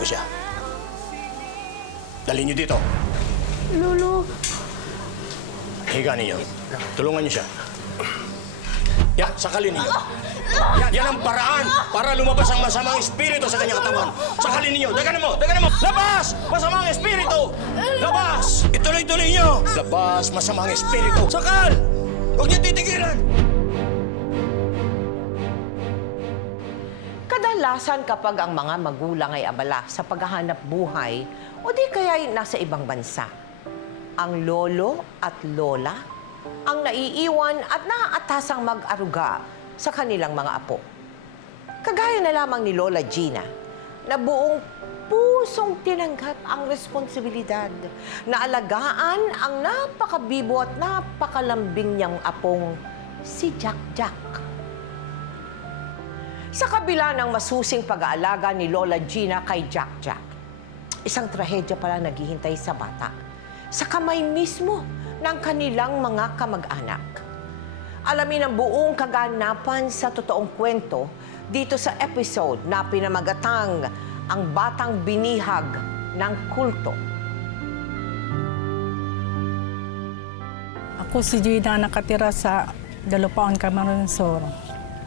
ko siya. Dali niyo dito. Lolo. Higa ninyo. Tulungan niyo siya. Yan, sakalin ninyo. Yan ang paraan para lumabas ang masamang espiritu sa kanyang katawan. Sakalin ninyo. Daganan mo! Daganan mo! Labas! Masamang espiritu! Labas! Ituloy-tuloy niyo! Labas! Masamang espiritu! Sakal! Huwag niyo titigilan! Kadalasan kapag ang mga magulang ay abala sa paghahanap buhay o di kaya'y nasa ibang bansa, ang lolo at lola ang naiiwan at naaatasang mag-aruga sa kanilang mga apo. Kagaya na lamang ni Lola Gina, na buong pusong tinanggap ang responsibilidad na alagaan ang napakabibo at napakalambing niyang apong si Jack Jack. Sa kabila ng masusing pag-aalaga ni Lola Gina kay Jack Jack, isang trahedya pala naghihintay sa bata sa kamay mismo ng kanilang mga kamag-anak. Alamin ang buong kaganapan sa totoong kwento dito sa episode na pinamagatang Ang Batang Binihag ng Kulto. Ako si Gina, nakatira sa Dalupaon, Camarón Sur.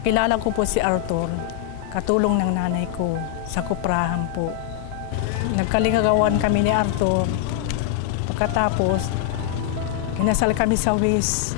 Kilala ko po si Arthur, katulong ng nanay ko sa kuprahan po. Nagkalingagawan kami ni Arthur. Pagkatapos, kinasal kami sa WIS.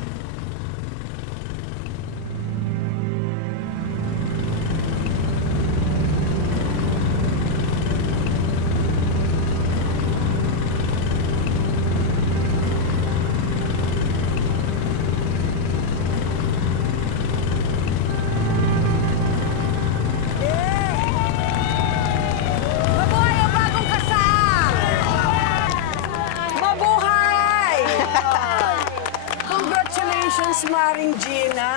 Mabuhay ang bagong kasal! Mabuhay! Congratulations, Maring Gina.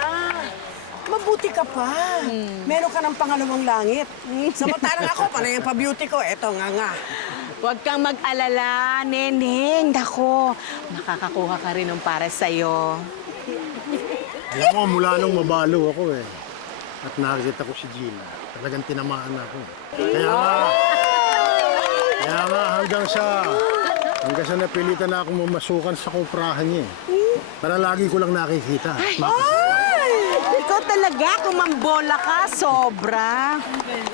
Mabuti ka pa. Meron ka ng pangalawang langit. Samantalang ako, panay ang pa-beauty ko. Eto nga. Huwag kang mag-alala, Neneng. Dako, makakakuha ka rin ng para sa'yo. Alam mo, mula nung mabalo ako at nakakita ko si Gina, talagang tinamaan ako. Kaya nga hanggang sa napilitan na akong mamasukan sa kuprahan niya. Para lagi ko lang nakikita. Ikaw talaga, kumambola ka, sobra.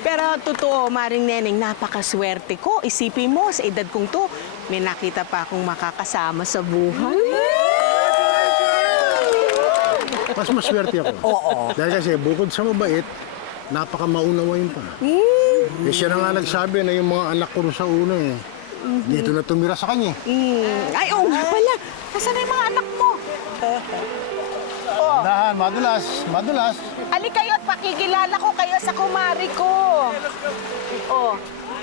Pero totoo, Maring Neneng, napakaswerte ko. Isipin mo, sa edad kong to, may nakita pa akong makakasama sa buhay. Mas maswerte ako. Dahil kasi bukod sa mabait, napaka-maunawain pa. Siya na nga nagsabi na yung mga anak ko sa una dito na tumira sa kanya. Ay, oo nga pala. Nasaan na yung mga anak mo? Dahan, madulas. Ali kayo at pakikilala ko kayo sa kumari ko. Oh.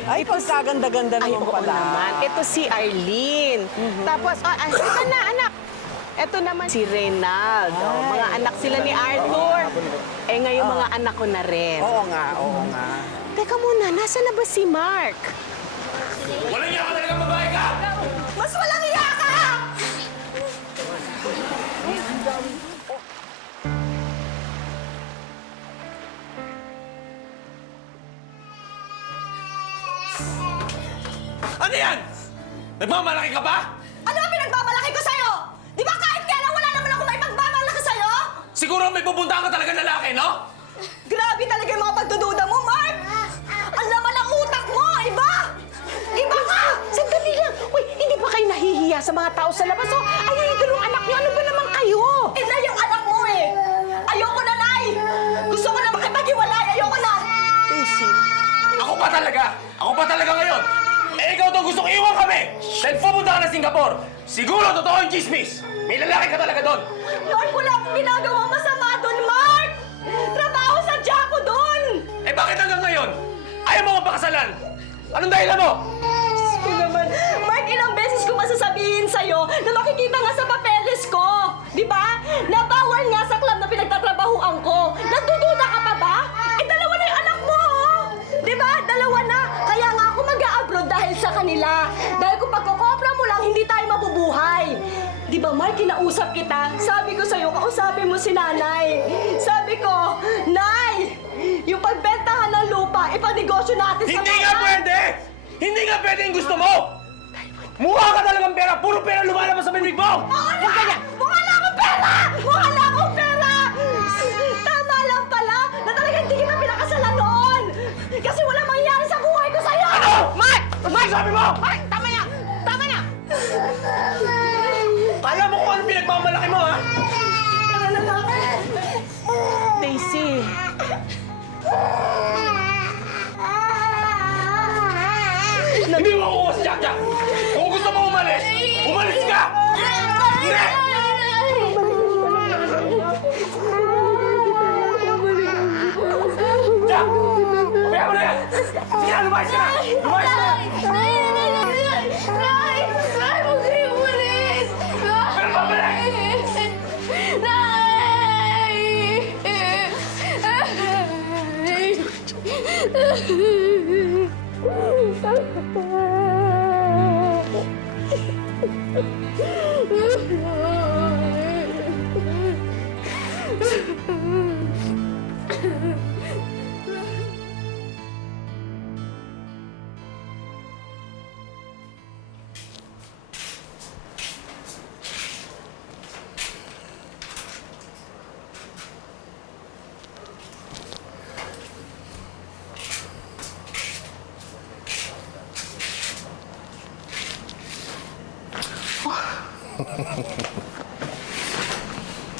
Ay, pagkaganda-ganda Ay, naman oo pala. naman. Ito si Arlene. Tapos, ito na, anak. Ito naman si Reynald. Oh, mga anak sila ni Arthur. Eh, ngayon mga anak ko na rin. Oo nga. Teka muna, nasa na ba si Mark? Walang iya ka talaga, babae ka! Mas walang iya ka! Ano yan? Nagmamalaki ka ba? Ano ba pinagbabalaki ko sa'yo? Di ba kahit kailan wala naman ako may pagbabalaki sa'yo? Siguro may pupuntahan ka talaga lalaki, no? Grabe talaga yung mga pagdududa mo, Mark! Ang laman ng utak mo, iba! Iba ka! Sandali lang. Uy, hindi ba kayo nahihiya sa mga tao sa labas? Oh, ayun yung dalawang anak niyo. Ano ba naman kayo? Ina yung anak mo eh! Ayoko na, Nay! Gusto ko na makipag-iwalay! Ayoko na! Ako pa talaga ngayon! Eh, ikaw daw gustong iwan kami! Dahil pumunta ka na Singapore! Siguro totoo yung chismis! May lalaki ka talaga doon! Mark, wala akong ginagawang masama doon, Mark! Trabaho sa Jaco doon! Eh, bakit hanggang ngayon? Ayaw mo mapakasalan! Anong dahilan mo? Ko naman, Mark, ilang beses ko masasabihin sa'yo na makikita nga sa papeles ko! Di ba? Na bawal nga sa club na pinagtatrabahuan ko! Nagdududa ka pa ba? Eh, dalawa na yung anak mo, oh! Di ba? Dalawa na! Kaya nga ako mag-a-abroad dahil sa kanila. Dahil kung pagkukopra mo lang, hindi tayo mabubuhay. Di ba, Mark, kinausap kita? Sabi ko sa'yo, kausapin mo si nanay. Sabi ko, Nay! Yung pagbentahan ng lupa, ipanegosyo natin sa Hindi nga pwede! Hindi nga pwede yung gusto mo! Mukha ka talagang pera! Puro pera lumalabas sa bibig mo! Mukha na akong pera! Mukha na akong pera! Tama lang pala na talagang hindi kita pinakasalan noon! Kasi wala mangyayari sa buhay ko sa'yo! Ano? Mark! Ano sabi mo? Mark! Tama na! Tama na! Kala mo kung ano pinagmamalaki mo, ha? Daisy, Hindi mo ako si Jack Jack! Kung gusto mo umalis, umalis ka! Hindi! Jack! Kaya mo na yan! Sige na, lumayas ka! Lumayas ka! Pero pabalik!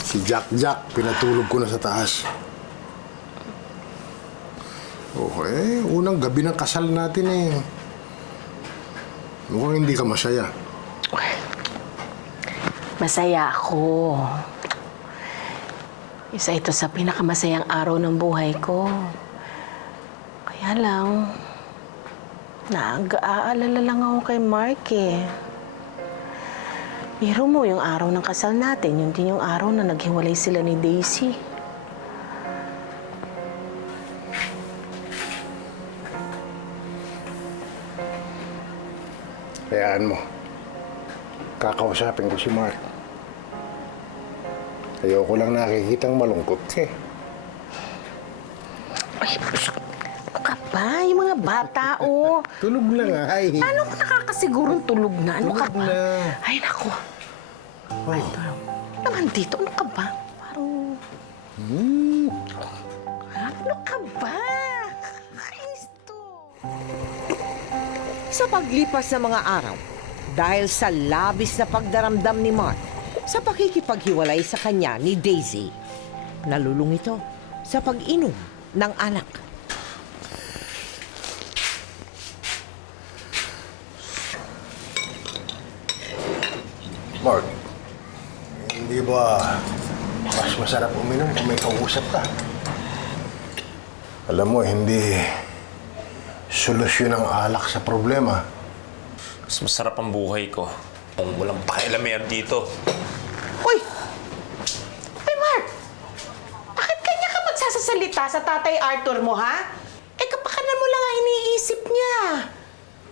Si Jack Jack, pinatulog ko na sa taas. Okay, unang gabi ng kasal natin eh. Mukhang hindi ka masaya. masaya ako. Isa ito sa pinakamasayang araw ng buhay ko. Kaya lang, nag-aalala lang ako kay Mark eh. Biro mo, yung araw ng kasal natin, yun din yung araw na naghiwalay sila ni Daisy. Hayaan mo. Kakausapin ko si Mark. Ayoko lang nakikitang malungkot eh. Ay, ano ka ba? Yung mga bata, oh. Tulog lang ay. Paano ko nakakasigurong tulog na? Ano ka Tulog ba? na. Ay, naku. Ay, ito. Naman dito, ano ka ba? Parang... Ano ka ba? Ayos to. Sa paglipas ng mga araw, dahil sa labis na pagdaramdam ni Mark sa pakikipaghiwalay sa kanya ni Daisy, nalulung ito sa pag-inom ng alak. Mark, hindi ba mas masarap uminom kung may kausap ka? Alam mo, hindi solusyon ang alak sa problema. Mas masarap ang buhay ko kung walang pakialamer dito. Uy! Uy, Mark! Bakit kanya ka magsasasalita sa tatay Arthur mo, ha? Eh, kapakanan mo lang ang iniisip niya.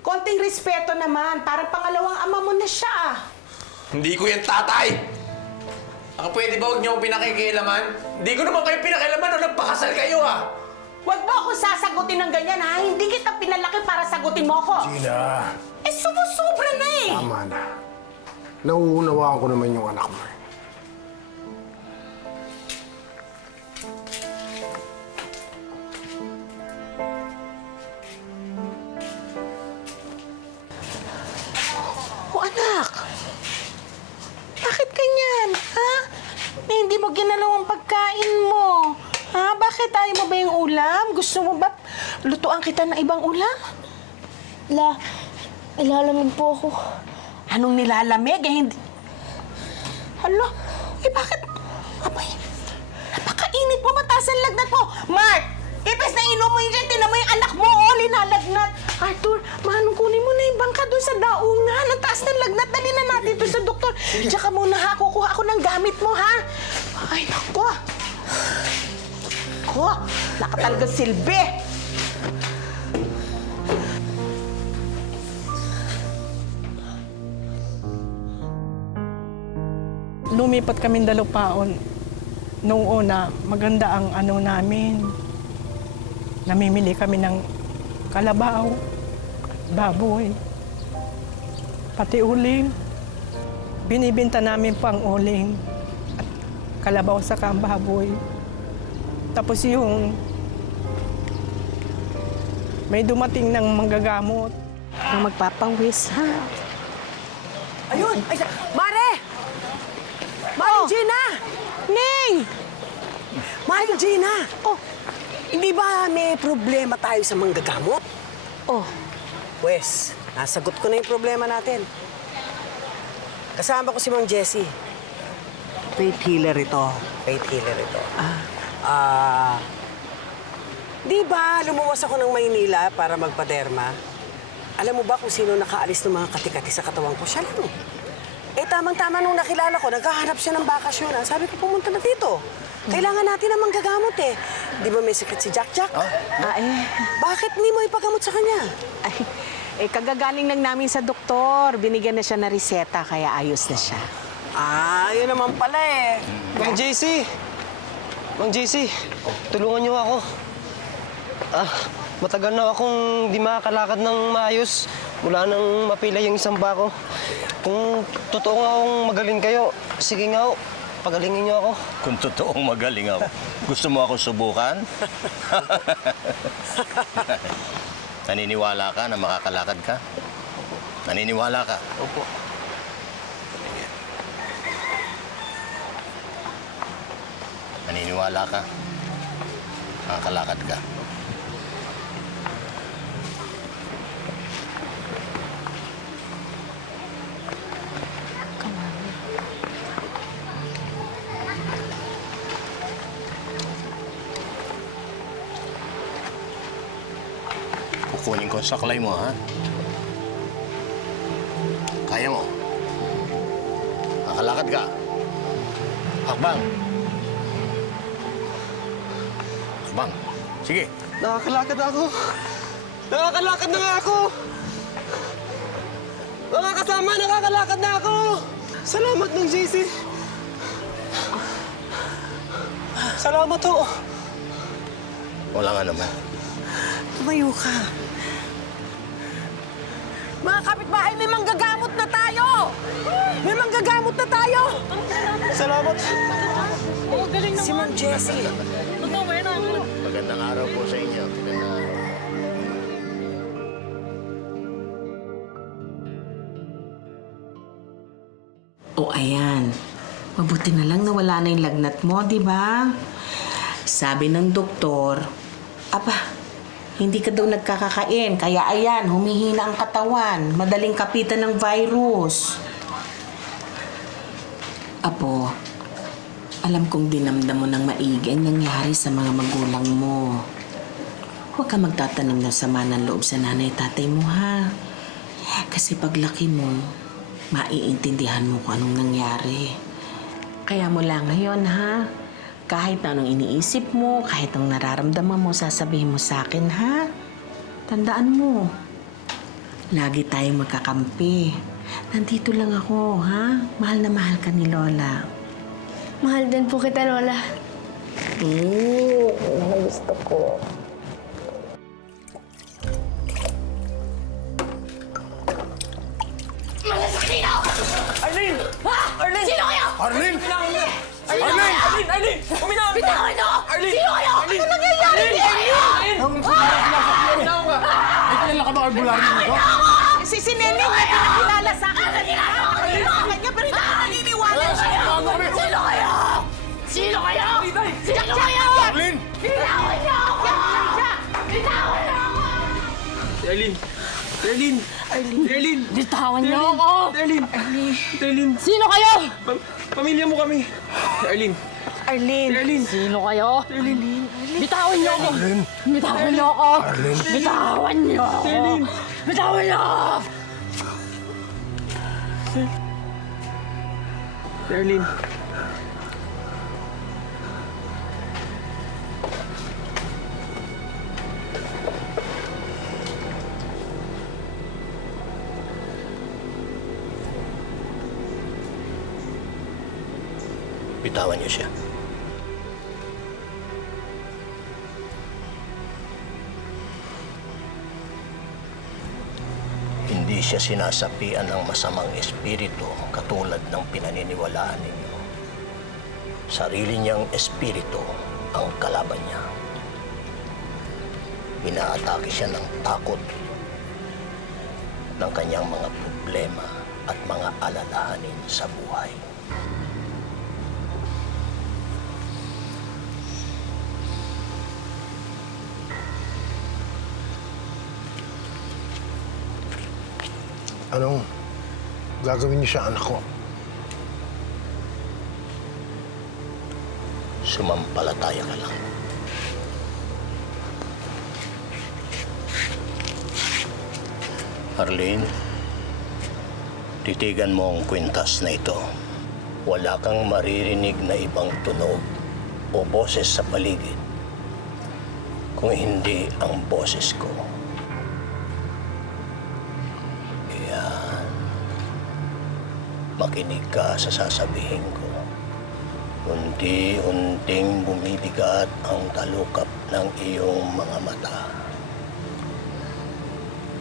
Konting respeto naman, parang pangalawang ama mo na siya. Hindi ko yan tatay! Ako pwede ba huwag niyo akong pinakikialaman? Hindi ko naman kayo pinakialaman o nagpakasal kayo Huwag mo akong sasagutin ng ganyan, ha? Hindi kita pinalaki para sagutin mo ako. Gina, Eh, sumusobra na eh. tama na. Nauunawaan ko naman yung anak mo. Oh, anak. Bakit ganyan, ha? Na hindi mo ginalaw ang pagkain mo. Ha? Bakit ayaw mo ba yung ulam? Gusto mo ba lutuan kita ng ibang ulam? Ilalamig po ako. Anong nilalamig? Eh, hindi... Hala, eh bakit? Abay, napakainit mo, mataas ang lagnat mo. Mark, ipes na inom mo yun dyan, tinan mo yung anak mo, oh, linalagnat. Arthur, manong kunin mo na yung bangka doon sa daungan. Ang taas ng lagnat, dali na natin doon sa doktor. Tsaka muna ha, kukuha ako ng gamit mo, ha? Ay, naku. Ko, wala ka talagang silbi. Lumipat kami Dalupaon. Noong una, maganda ang ano namin. Namimili kami ng kalabaw, baboy, pati uling. Binibinta namin po ang uling at kalabaw sa baboy. Tapos yung may dumating ng manggagamot. Ang magpapawis, ha? Ayun! Ay, Mare! Maring Gina! Ning! Maring Gina! Oh, Hindi ba may problema tayo sa manggagamot? oh. Pwes, nasagot ko na yung problema natin. Kasama ko si Mang Jessie. Faith healer ito. Faith healer ito. Di ba lumuwas ako ng Maynila para magpaderma? Alam mo ba kung sino nakaalis ng mga katikati sa katawan ko? Siya lang. Eh, tamang-tama nung nakilala ko, naghahanap siya ng bakasyon. Sabi ko, pumunta na dito. Kailangan natin ng manggagamot eh. Di ba may sakit si Jack? Bakit hindi mo ipagamot sa kanya? Ay, kagagaling lang namin sa doktor. Binigyan na siya na reseta, kaya ayos na siya. Yun naman pala eh. Mang JC! Mang JC, tulungan niyo ako. Matagal na akong di makakalakad ng maayos mula nang mapilay yung isang bako. Kung totoo nga akong magaling kayo, sige nga ho, pagalingin niyo ako. Kung totoong magaling ako, gusto mo ako subukan? Naniniwala ka na makakalakad ka? Naniniwala ka? Opo. Naniniwala ka? Makakalakad ka? Kukunin ko ang saklay mo, ha? Kaya mo? Makakalakad ka? Hakbang! Hakbang! Sige! Nakakalakad ako! Nakakalakad na nga ako! Mga kasama, nakakalakad na ako! Salamat ng JC! Salamat ho! Wala nga naman. Tumayo ka. Mga kapitbahay, may manggagamot na tayo! May manggagamot na tayo! Salamat! Si Mang Jessie. Magandang araw po sa inyo. Magandang araw. O ayan, mabuti na lang nawala na yung lagnat mo, di ba? Sabi ng doktor, hindi ka daw nagkakakain, kaya ayan, humihina ang katawan, madaling kapitan ng virus. Apo, alam kong dinamdam mo ng maigi ang nangyari sa mga magulang mo. Huwag ka magtatanim ng sama ng loob sa nanay tatay mo, ha? Kasi paglaki mo, maiintindihan mo kung anong nangyari. Kaya mo lang ngayon, ha? Kahit anong iniisip mo, kahit anong nararamdaman mo, sasabihin mo sa akin, ha? Tandaan mo, lagi tayong magkakampi. Nandito lang ako, ha? Mahal na mahal ka ni Lola. Mahal din po kita, Lola. Gusto ko. Arlene! Ha? Arlene! Sino kayo? Arlene! Arlene! Bitawan niyo! Sino kayo? Ano nangyayari dito? May kilala ka ba albularyo nito? Si Neneng na pinakilala sa akin. Ano kanya, pero hindi ako naniniwala siya. Sino kayo? Sino kayo? Sino kayo? Arlene! Bitawan niyo ako! Bitawan niyo ako! Darlene! Darlene! Darlene! Bitawan niyo ako! Darlene! Darlene! Sino kayo? Pamilya mo kami! Darlene! Arlene. Darlene! Sino kayo? Darlene! Bitawan niyo ako! Arlene! Bitawan niyo ako! Bitawan niyo ako! Darlene! Bitawan niyo ako! Darlene! Bitawan niyo siya. hindi siya sinasapian ng masamang espiritu katulad ng pinaniniwalaan ninyo. Sarili niyang espiritu ang kalaban niya. Inaatake siya ng takot ng kanyang mga problema at mga alalahanin sa buhay. Anong gagawin niyo sa anak ko? Sumampalataya ka lang. Arlene, titigan mo ang kwintas na ito. Wala kang maririnig na ibang tunog o boses sa paligid kung hindi ang boses ko. Yan. Makinig ka sa sasabihin ko. Unti-unting bumibigat ang talukap ng iyong mga mata.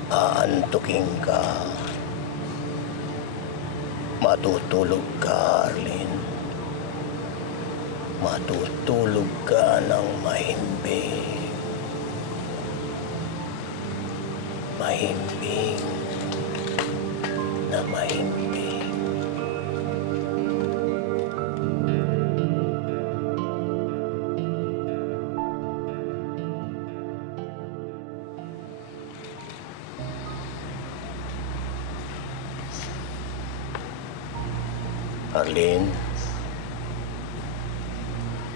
Aantukin ka. Matutulog ka, Arlene. Matutulog ka ng mahimbing. Mahimbing na mahimbing. Arlene,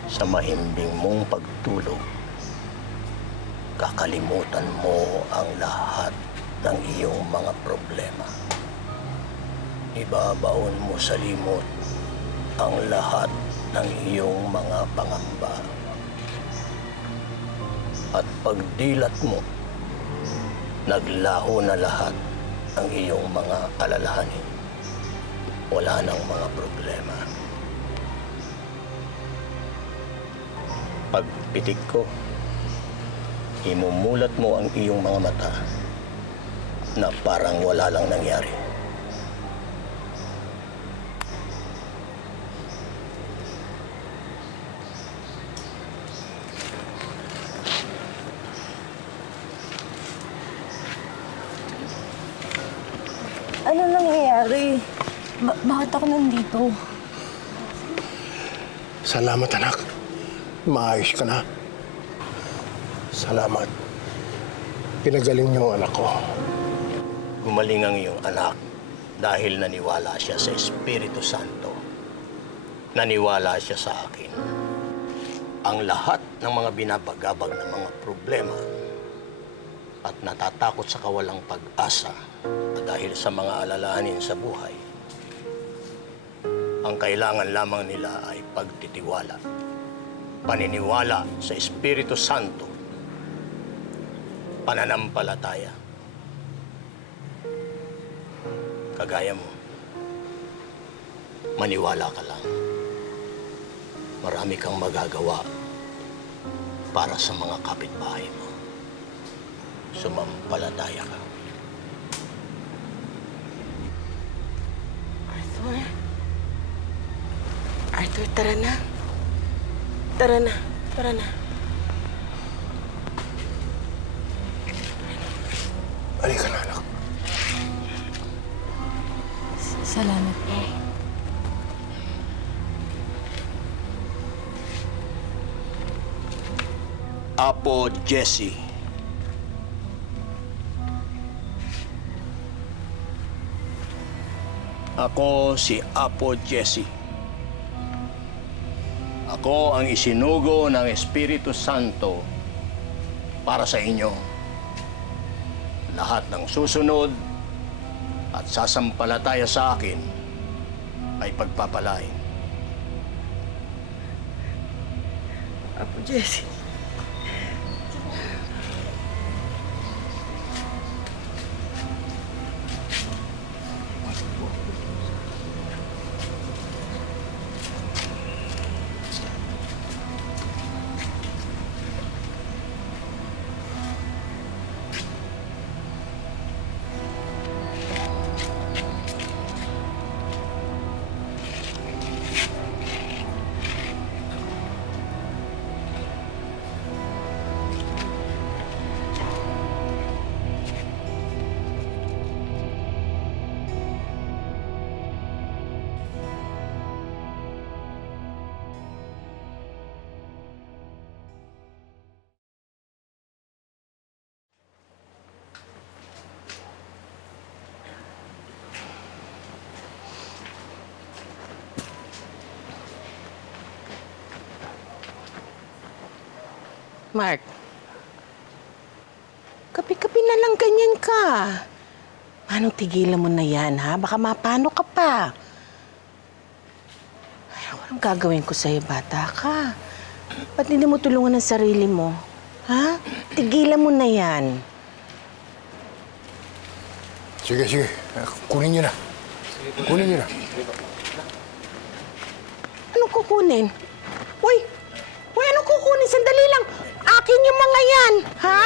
sa mahimbing mong pagtulog, kakalimutan mo ang lahat ng iyong mga problema. Ibabaon mo sa limot ang lahat ng iyong mga pangamba. At pagdilat mo, naglaho na lahat ang iyong mga alalahanin. Wala nang mga problema. Pagpitik ko, imumulat mo ang iyong mga mata na parang wala lang nangyari. Ano nangyayari? Bakit ako nandito? Salamat, anak. Maayos ka na. Salamat. Pinagaling niyo ang anak ko. Gumaling ang iyong anak dahil naniwala siya sa Espiritu Santo. Naniwala siya sa akin. Ang lahat ng mga binabagabag na mga problema at natatakot sa kawalang pag-asa dahil sa mga alalahanin sa buhay, ang kailangan lamang nila ay pagtitiwala, paniniwala sa Espiritu Santo, pananampalataya. Kagaya mo, maniwala ka lang. Marami kang magagawa para sa mga kapitbahay mo. Sumampalataya ka. Arthur, tara na. Tara na. Tara na. Halika na, anak. Salamat po. Apo Jesse. Ako si Apo Jesse. Ako ang isinugo ng Espiritu Santo para sa inyo. Lahat ng susunod at sasampalataya sa akin ay pagpapalain. Apo Jesse. Mark, kapi-kapi na lang ganyan ka. Manong tigilan mo na yan, ha? Baka mapano ka pa. Ay, anong gagawin ko sa'yo, bata ka? Ba't hindi mo tulungan ang sarili mo? Ha? Tigilan mo na yan. Sige, sige. Kunin niyo na. Kunin niyo na. Anong kukunin? Uy! Uy, anong kukunin? Sandali lang. Akin yung mga yan, ha?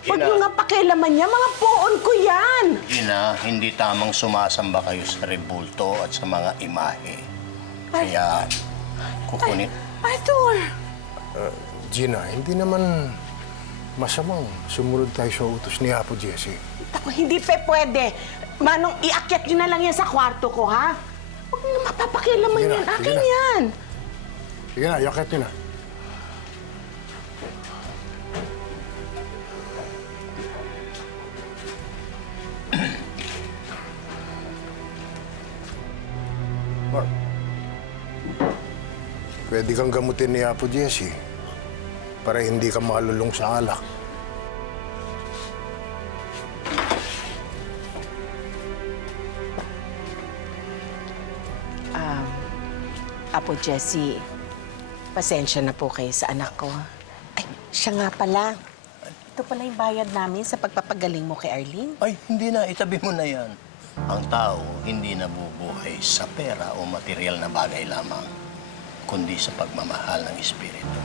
Huwag Ina. nyo nga pakialaman yan. Mga poon ko yan. Ina, hindi tamang sumasamba kayo sa rebulto at sa mga imahe. Kaya, kukunin. Arthur! Gina, hindi naman masamang sumunod tayo sa utos ni Apo Jesse. Ako, hindi pwede. Manong, iakyat nyo na lang yan sa kwarto ko, ha? Huwag nyo mapapakialaman Sige na, yan. sige Akin na. yan. Sige na, yakit niyo na. Mark, pwede kang gamutin ni Apo Jesse para hindi ka malulong sa alak. Apo Jessie, pasensya na po kayo sa anak ko. Ay, siya nga pala. Ito pala yung bayad namin sa pagpapagaling mo kay Arlene. Ay, hindi na. Itabi mo na yan. Ang tao hindi nabubuhay sa pera o material na bagay lamang, kundi sa pagmamahal ng espiritu.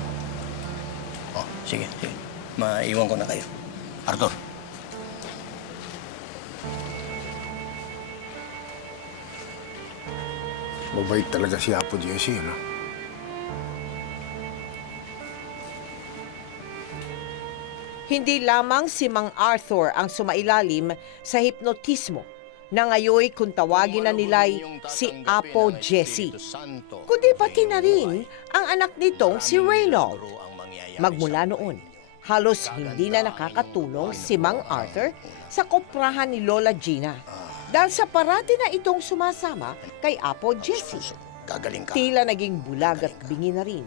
Oh, sige, sige. Maiwan ko na kayo. Arthur. Mabait talaga si Apo Jesse, no? Hindi lamang si Mang Arthur ang sumailalim sa hipnotismo na ngayoy kung tawagin na nila'y si Apo Jesse, kundi pati na rin ang anak nitong si Reynold. Magmula noon, halos hindi na nakakatulong si Mang Arthur sa koprahan ni Lola Gina dahil sa parati na itong sumasama kay Apo Jesse. Gagaling ka. Tila naging bulag at bingi na rin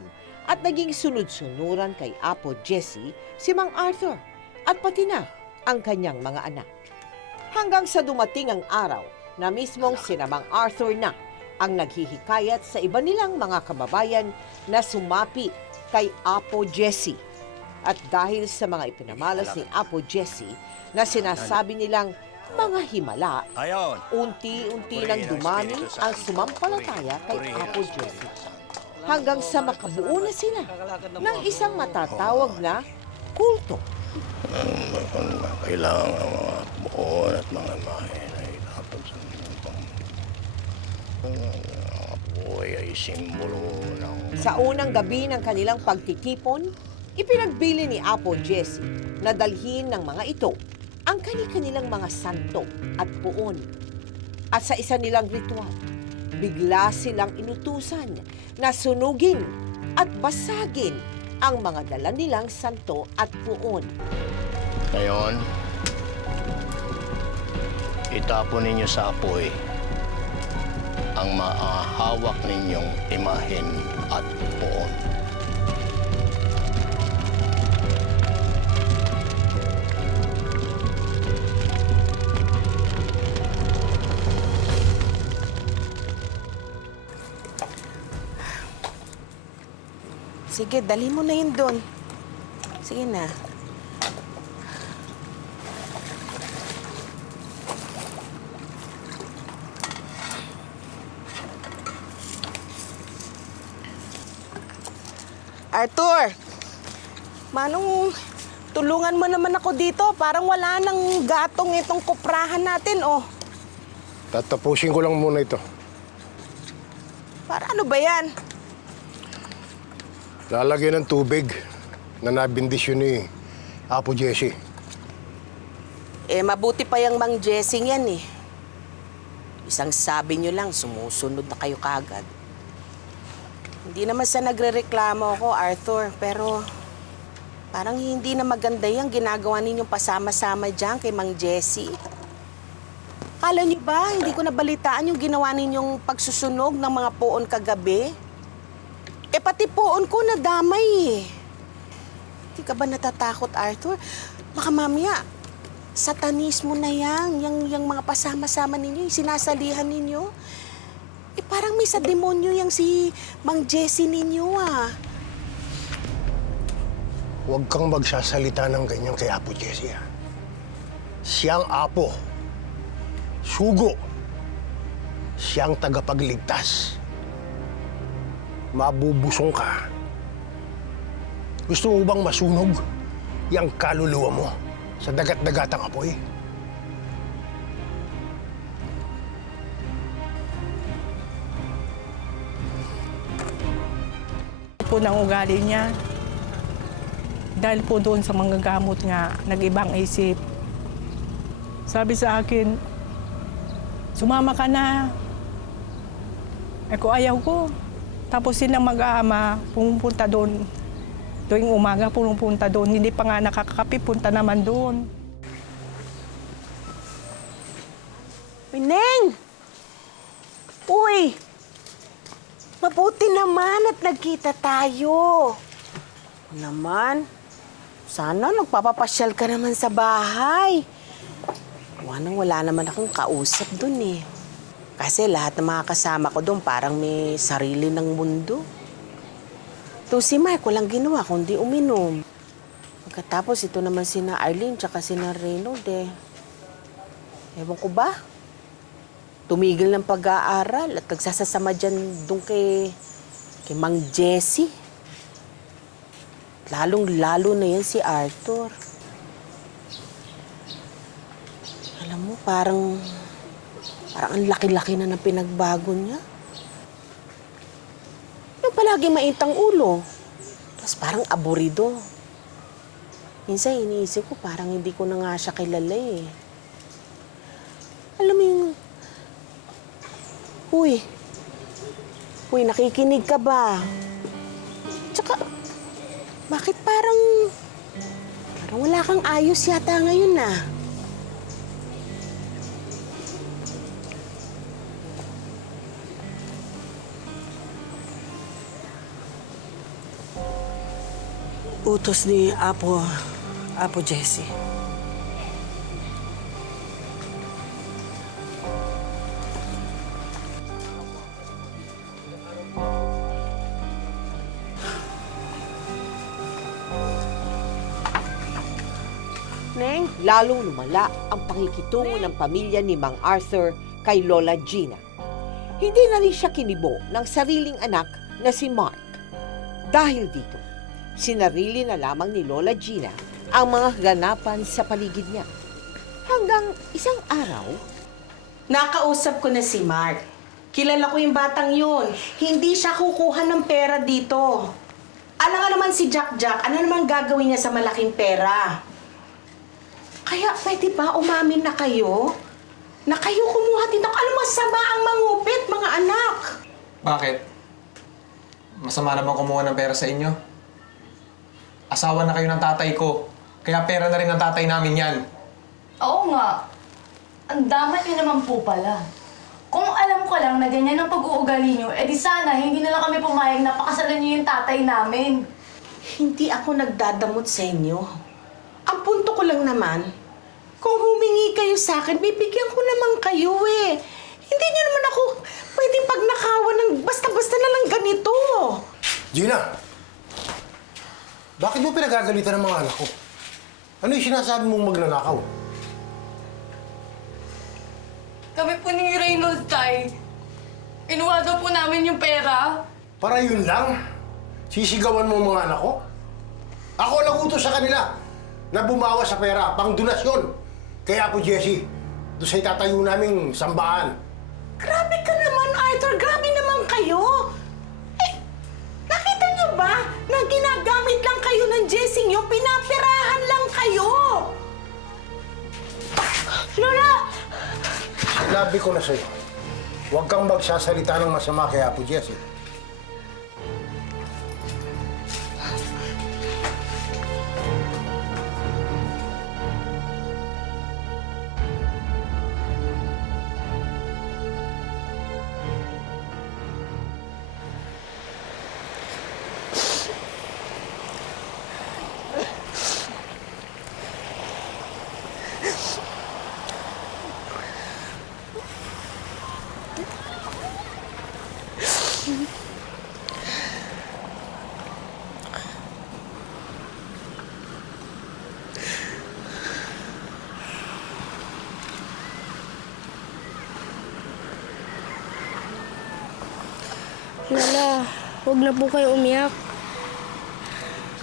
at naging sunod-sunuran kay Apo Jesse si Mang Arthur at pati na ang kanyang mga anak. Hanggang sa dumating ang araw na mismong sina Mang Arthur na ang naghihikayat sa iba nilang mga kababayan na sumapi kay Apo Jesse. At dahil sa mga ipinamalas ni Apo Jesse na sinasabi nilang mga himala, Ayon. unti-unti nang dumami ang sumampalataya kay Apo Jesse. Hanggang sa makabuo na sila ng isang matatawag na kulto. Kailangan ang mga buon at mga mahin ay dapat sa mga buhay ay simbolo ng... Sa unang gabi ng kanilang pagtitipon, ipinagbili ni Apo Jesse na dalhin ng mga ito ang kani-kanilang mga santo at puon. At sa isa nilang ritual, bigla silang inutusan na sunugin at basagin ang mga dala nilang santo at puon. Ngayon, itapon ninyo sa apoy ang maahawak ninyong imahen at puon. Sige, dali mo na yun doon. Sige na. Arthur! Manong, tulungan mo naman ako dito. Parang wala nang gatong itong kuprahan natin, oh. Tatapusin ko lang muna ito. Para ano ba yan? Lalagyan ng tubig na nabindisyon ni Apo Jesse. Eh, mabuti pa yung Mang Jessing yan, eh. Isang sabi nyo lang, sumusunod na kayo kagad. Hindi naman sa nagrereklamo ako, Arthur, pero parang hindi na maganda yung ginagawa ninyong pasama-sama dyan kay Mang Jessie. Kala niyo ba, hindi ko nabalitaan yung ginawa ninyong pagsusunog ng mga poon kagabi? Eh, pati poon ko nadamay, eh. Di ka ba natatakot, Arthur? Baka mamaya, satanismo na yan. Yung mga pasama-sama ninyo, yung sinasalihan ninyo. Eh, parang may sa demonyo yung si Mang Jessie ninyo, ah. Huwag kang magsasalita ng ganyan kay Apo Jessie, ha? Siyang Apo. Sugo. Siyang tagapagligtas. Mabubusong ka. Gusto mo bang masunog yung kaluluwa mo sa dagat-dagatang apoy? Po ng ugali niya. Dahil po doon sa mga gamot nga, nag-ibang isip. Sabi sa akin, sumama ka na. Eh ko ayaw ko. Tapos silang mag-aama, pumupunta doon. Tuwing umaga, pumupunta doon. Hindi pa nga nakakakape, punta naman doon. Neng! Uy! Mabuti naman at nagkita tayo. Naman, sana nagpapapasyal ka naman sa bahay. Wala naman akong kausap dun eh. Kasi lahat ng mga kasama ko doon parang may sarili ng mundo. Ito si Mike, walang ginawa kundi uminom. Pagkatapos ito naman sina Arlene tsaka sina Reynold eh. Ewan ko ba? Tumigil ng pag-aaral at nagsasasama dyan doon kay Mang Jessie. Lalong-lalo na yan si Arthur. Alam mo, parang ang laki-laki na ng pinagbago niya. Yung palagi maintang ulo. Tapos parang aburido. Minsan iniisip ko, parang hindi ko na nga siya kilala eh. Alam mo yung... Uy, nakikinig ka ba? Tsaka, bakit parang wala kang ayos yata ngayon ah? Utos ni Apo Jessie. Neng? Lalong lumala ang pakikitungo ng pamilya ni Mang Arthur kay Lola Gina. Hindi na rin siya kinibo ng sariling anak na si Mark. Dahil dito, sinarili na lamang ni Lola Gina ang mga ganapan sa paligid niya. Hanggang isang araw, Nakausap ko na si Mark. Kilala ko yung batang yun. Hindi siya kukuha ng pera dito. Alam nga naman si Jack, ano naman gagawin niya sa malaking pera? Kaya pwede ba umamin na kayo? Na kayo kumuha dito? Ano masama ang mangupit, mga anak? Bakit? Masama naman kumuha ng pera sa inyo? Asawa na kayo ng tatay ko. Kaya pera na rin ng tatay namin yan. Oo nga. Ang damat niyo naman po pala. Kung alam ko lang na ganyan ang pag-uugali niyo, edi sana hindi na lang kami pumayag na pakasalan niyo yung tatay namin. Hindi ako nagdadamot sa inyo. Ang punto ko lang naman, kung humingi kayo sa akin, bibigyan ko naman kayo eh. Hindi niyo naman ako pwedeng pagnakawan ng basta-basta na lang ganito. Gina! Bakit mo pinagagalitan ng mga anak ko? Ano yung sinasabi mong magnanakaw? Kami po ni Reynold, Tay. Inuha daw po namin yung pera. Para yun lang? Sisigawan mo ang mga anak ko? Ako lang utos sa kanila na bumawas sa pera, pang donasyon. Kaya po, Jessie, doon sa itatayo naming sambahan. Grabe ka naman, Arthur. Grabe naman kayo. Eh, nakita niyo ba na ginagamit lang kayo ng Jessie niyo? Pinapirahan lang kayo. Lola! Sinabi ko na sa'yo, huwag kang magsasalita ng masama kay Apo Jessie. Lola, huwag na po kayo umiyak.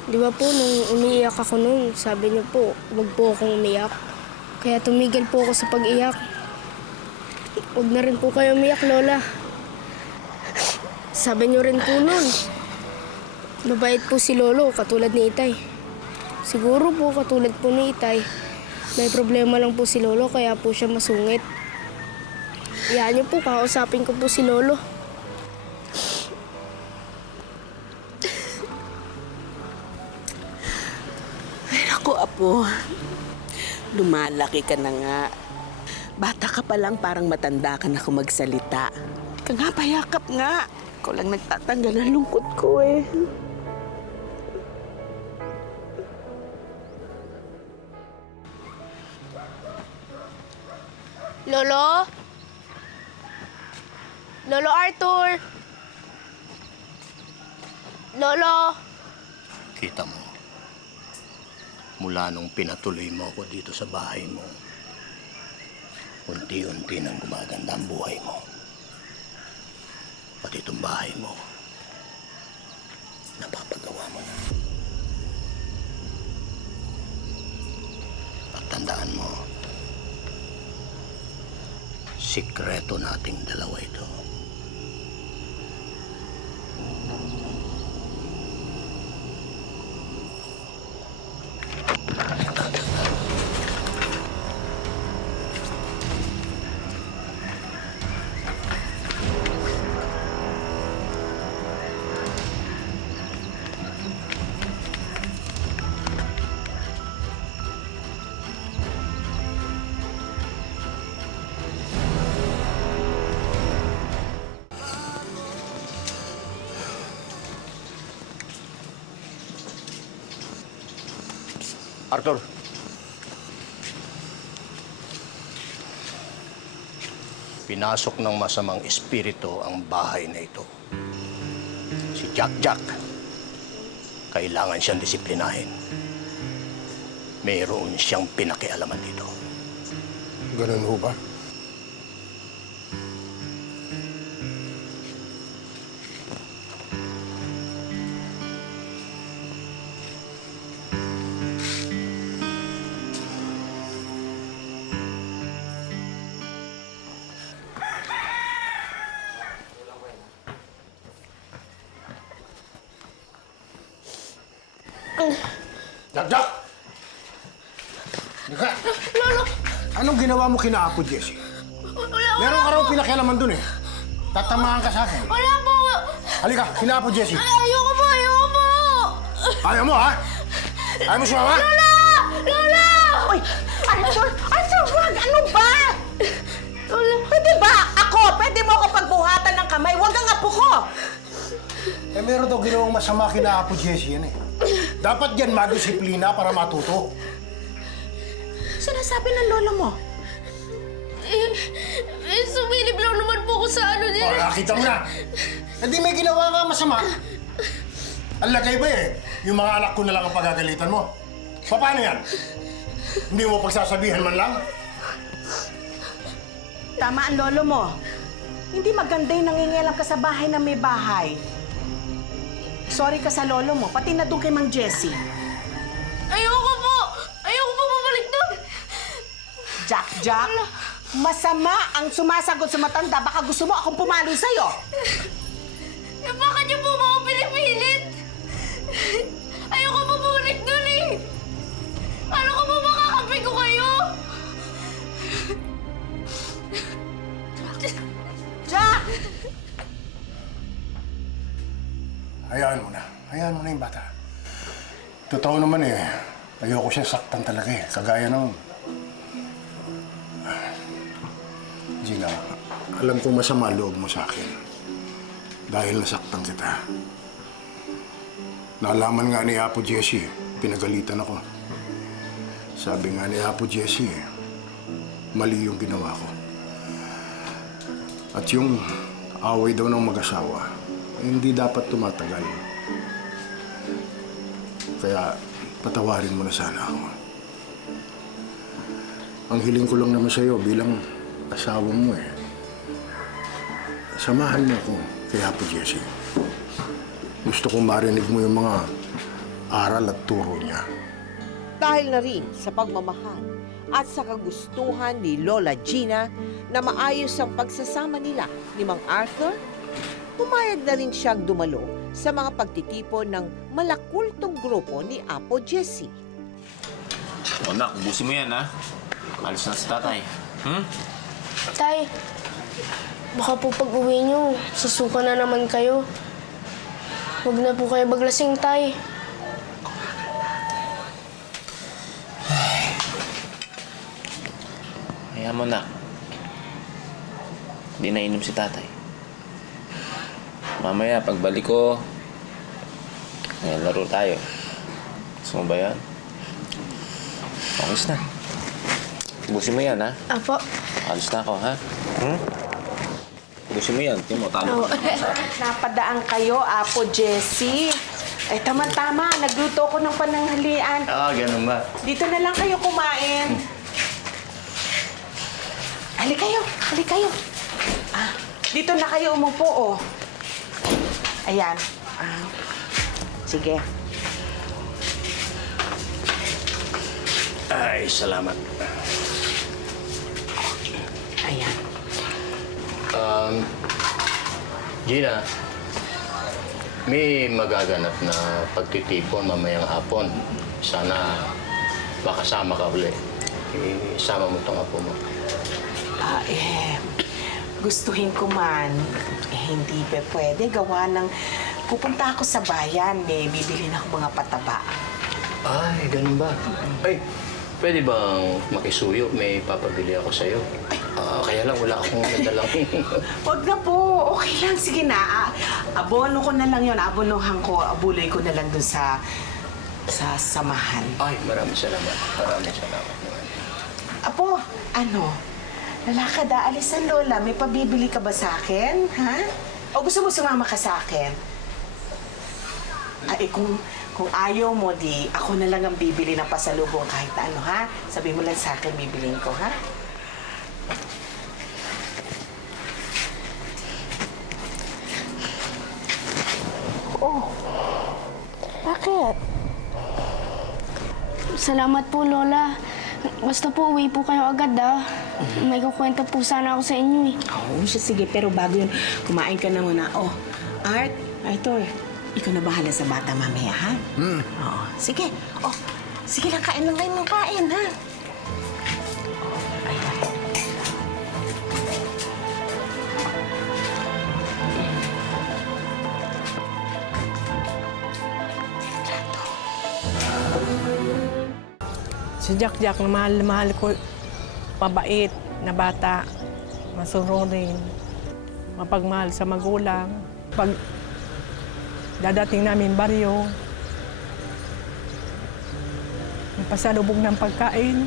Di ba po, nung umiiyak ako noon, sabi niyo po, huwag po akong umiyak. Kaya tumigil po ako sa pag-iyak. Huwag na rin po kayo umiyak, Lola. Sabi niyo rin po noon, mabait po si Lolo, katulad ni Itay. Siguro po, katulad po ni Itay, may problema lang po si Lolo, kaya po siya masungit. Iyan niyo po, kakausapin ko po si Lolo. Ako, Apo, lumalaki ka na nga. Bata ka pa lang, parang matanda ka na kung magsalita. Ka nga, payakap nga. Ikaw lang nagtatanggal ng lungkot ko eh. Lolo? Lolo Arthur? Lolo? Kita mo, mula nung pinatuloy mo ako dito sa bahay mo, unti-unti nang gumaganda ang buhay mo. Pati itong bahay mo, napapagawa mo na. Pagtandaan mo, sikreto nating dalawa ito. Arthur. Pinasok ng masamang espiritu ang bahay na ito. Si Jack. Kailangan siyang disiplinahin. Mayroon siyang pinakialaman dito. Ganun ho ba? Jack! Dika! Lolo! Anong ginawa mo kina Apo Jessie? Meron ka raw pinakialaman dun eh. Tatamaan ka sa akin. Wala po! Halika, kina Apo Jessie. Ayoko po! Ayoko po! Ayaw mo, ha? Ayaw mo sumama? Lola! Lola! Uy! Arthur! Arthur, wag! Ano ba? Lola! Pwede ba? Ako! Pwede mo ako pagbuhatan ng kamay? Wag ang apo ko! Eh, meron daw ginawang masama kina Apo Jessie yan eh. Dapat yan madisiplina para matuto. Sinasabi ng lola mo. Sumilip lang naman po ako sa ano niya. O, nakita mo na. Hindi may ginawa nga masama. Ang lagay ba eh, yung mga anak ko na lang ang pagagalitan mo. Paano yan? Hindi mo pagsasabihan man lang? Tama ang lolo mo. Hindi maganda yung nangingialam ka sa bahay na may bahay. Sorry ka sa lolo mo, pati na doon kay Mang Jessie. Ayoko po! Ayoko po bumalik doon! Jack, masama ang sumasagot sa matanda. Baka gusto mo akong pumalo sa'yo. Eh, bakit niyo po ba ako pinipilit? Ayoko po bumalik doon eh! Ano ko po makakampi ko kayo? Jack! Hayaan mo na. Hayaan mo na yung bata. Totoo naman eh. Ayoko siya saktan talaga eh. Kagaya ng... Gina, alam kong masama loob mo sa akin. Dahil nasaktan kita. Naalaman nga ni Apo Jessie, pinagalitan ako. Sabi nga ni Apo Jessie, mali yung ginawa ko. At yung away daw ng mag-asawa, hindi dapat tumatagal. Kaya patawarin mo na sana ako. Ang hiling ko lang naman sa'yo bilang asawa mo eh. Samahan mo ako kay Apo Jessie. gusto kong marinig mo yung mga aral at turo niya. Dahil na rin sa pagmamahal at sa kagustuhan ni Lola Gina na maayos ang pagsasama nila ni Mang Arthur, pumayag na rin siyang dumalo sa mga pagtitipon ng malakultong grupo ni Apo Jesse. O nak, ubusin mo yan ha. Alis na si tatay. Tay, baka po pag-uwi niyo, susuka na naman kayo. Huwag na po kayo maglasing, Tay. Kaya mo nak. Hindi nainom si tatay. Mamaya, pagbalik ko, laro tayo. Gusto mo ba yan? Alis na. Ubusin mo yan, ha? Apo. Alis na ako, ha? Ubusin mo yan. Tingnan mo, talo. Napadaan kayo, Apo Jessie. Ay, tama-tama. Nagluto ko ng pananghalian. Ganun ba? Dito na lang kayo kumain. Hali kayo. Hali kayo. Dito na kayo umupo, oh. Ayan. Sige. Ay, salamat. Ayan. Gina, may magaganap na pagtitipon mamayang hapon. Sana makasama ka uli. Isama mo itong apo mo. Gustuhin ko man, hindi pa pwede. Gawa ng pupunta ako sa bayan, bibili na ako mga pataba. Ay, ganun ba? Ay, pwede bang makisuyo? May papabili ako sa'yo. Kaya lang, wala akong nadalang. Huwag na po. Okay lang. Sige na. Abono ko na lang yun. Abonohan ko. Abuloy ko na lang dun sa samahan. Ay, maraming salamat. Maraming salamat. Apo, lalakad alis ang lola. May pabibili ka ba sa akin? Ha? O gusto mo sumama ka sa akin? Kung ayaw mo, di ako na lang ang bibili ng pasalubong kahit na ano, ha? Sabi mo lang sa akin, bibiliin ko, ha? Bakit? Salamat po, Lola. Basta po, uwi po kayo agad, May kukwento po sana ako sa inyo, eh. Oo, sige. Pero bago yun, kumain ka na muna. Arthur, ikaw na bahala sa bata mamaya, ha? Oo, sige. Sige lang, kain lang kayo ng kain, ha? Ayan. Si Jack, na mahal ko, mabait na bata, masunurin, mapagmahal sa magulang. Pag dadating namin baryo, pasalubog ng pagkain.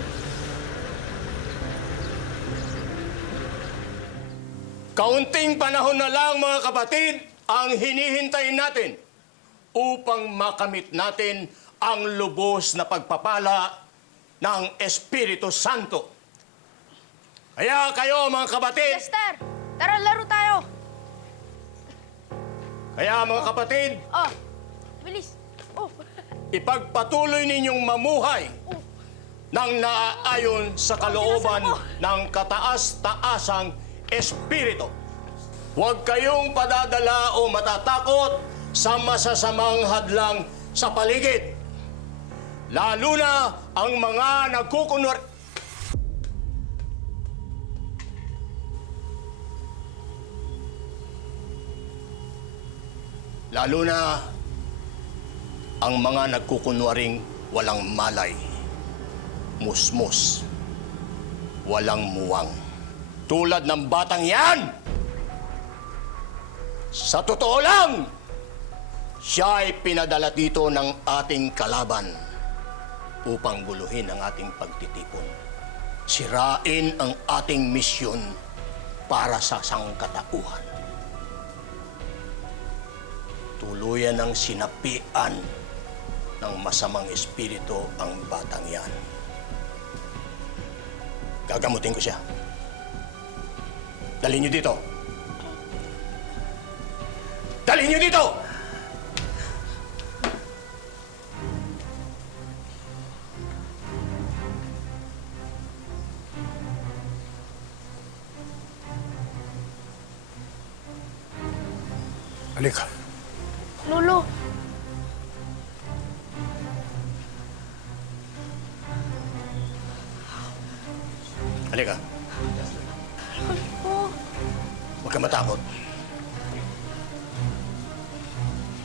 Kaunting panahon na lang, mga kapatid, ang hinihintay natin upang makamit natin ang lubos na pagpapala ng Espiritu Santo. Kaya kayo, mga kapatid... Lester, tara laro tayo. Kaya, mga kapatid... Bilis. Ipagpatuloy ninyong mamuhay ng naaayon sa kalooban ng kataas-taasang Espiritu. Huwag kayong padadala o matatakot sa masasamang hadlang sa paligid. Lalo na ang mga nagkukunwar... Lalo na ang mga nagkukunwaring walang malay, musmus, walang muwang. Tulad ng batang yan! Sa totoo lang, siya ay pinadala dito ng ating kalaban upang guluhin ang ating pagtitipon. Sirain ang ating misyon para sa sangkatauhan. Tuluyan ng sinapian ng masamang espiritu ang batang yan. Gagamutin ko siya. Dalhin niyo dito. Dalhin niyo dito! Halika. Lolo, Halika. Huwag ka matakot.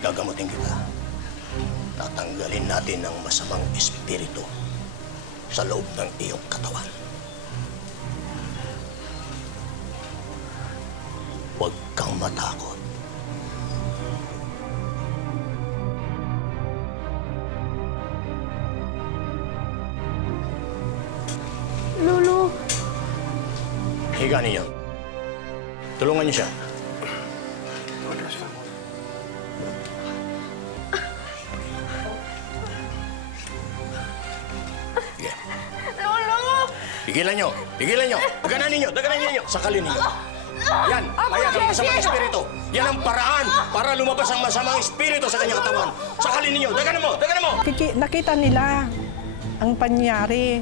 Gagamutin kita. Tatanggalin natin ang masamang espiritu sa loob ng iyong katawan. Huwag kang matakot. Lolo. Higa ninyo. Tulungan niyo siya. Sige. Lolo! Pigilan niyo! Pigilan niyo! Daganan ninyo! Sakalin ninyo. Yan! Ayan ang masamang espiritu! Yan ang paraan para lumabas ang masamang espiritu sa kanyang katawan. Sakalin ninyo! Daganan mo! Nakita nila ang pangyari.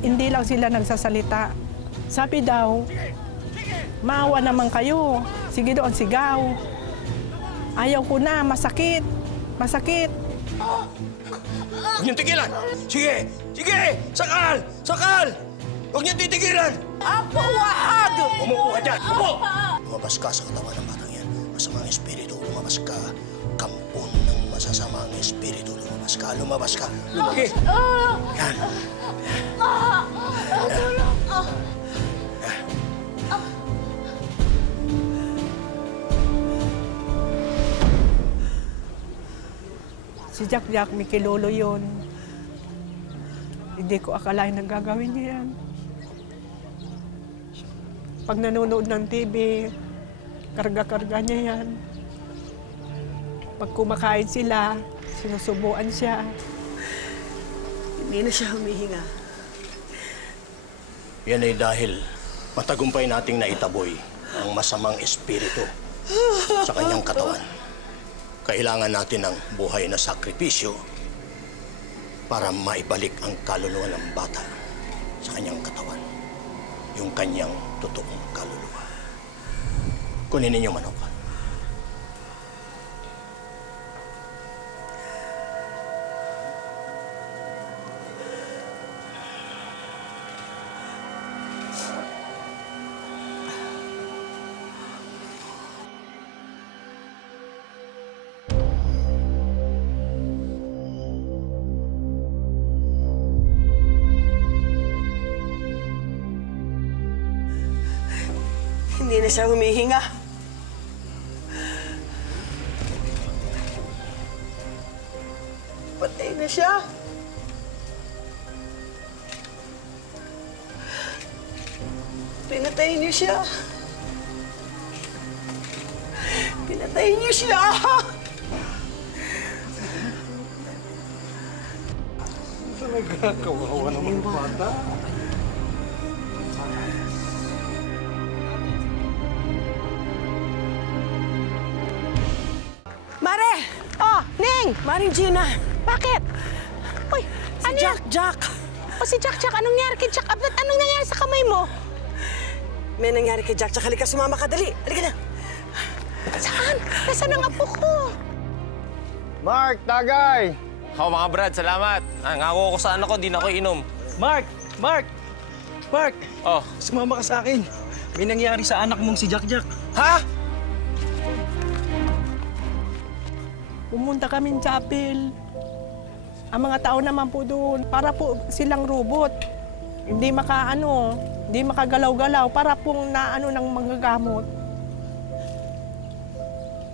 Hindi lang sila nagsasalita. Sabi daw, maawa naman kayo. Sige doon, sigaw. Ayaw ko na, masakit. Masakit. Huwag niyong tigilan! Sige! Sige! Sakal! Sakal! Huwag niyong titigilan! Apo, wag! Umupo ka dyan! Upo! Lumabas ka sa katawan ng batang yan. Masamang espiritu. Lumabas ka. Kampon ng masasamang espiritu. Lumabas ka. Lumabas ka. Lumabas. Yan. Si Jack, may kilolo yun. Hindi ko akalain na gagawin niya yan. Pag nanonood ng TV, karga-karga niya yan. Pag kumakain sila, sinusubuan siya. Hindi na siya humihinga. Yan ay dahil matagumpay nating naitaboy ang masamang espiritu sa kanyang katawan. Kailangan natin ng buhay na sakripisyo para maibalik ang kaluluwa ng bata sa kanyang katawan. Yung kanyang totoong kaluluwa. Kunin ninyo manok. Hindi na siya humihinga. Patay na siya. Pinatay niyo siya. Pinatay niyo siya. Talaga, kawawa naman yung bata. Mare! Oh, Neng! Maring Gina! Bakit? Uy, Si ano yan? Jack! O si Jack, anong nangyari kay Jack? Anong nangyari sa kamay mo? May nangyari kay Jack. Halika, sumama ka. Dali. Halika na. Saan? Nasaan ang apo ko? Mark, tagay! Ako mga brad, salamat. Nangako ko sa anak ko, di na ako inom. Mark! Oh, Sumama ka sa akin. May nangyari sa anak mong si Jack. ha? Pumunta kaming chapel. Ang mga tao naman po doon, para po silang robot. Hindi hindi makagalaw-galaw, para pong naano ng manggagamot.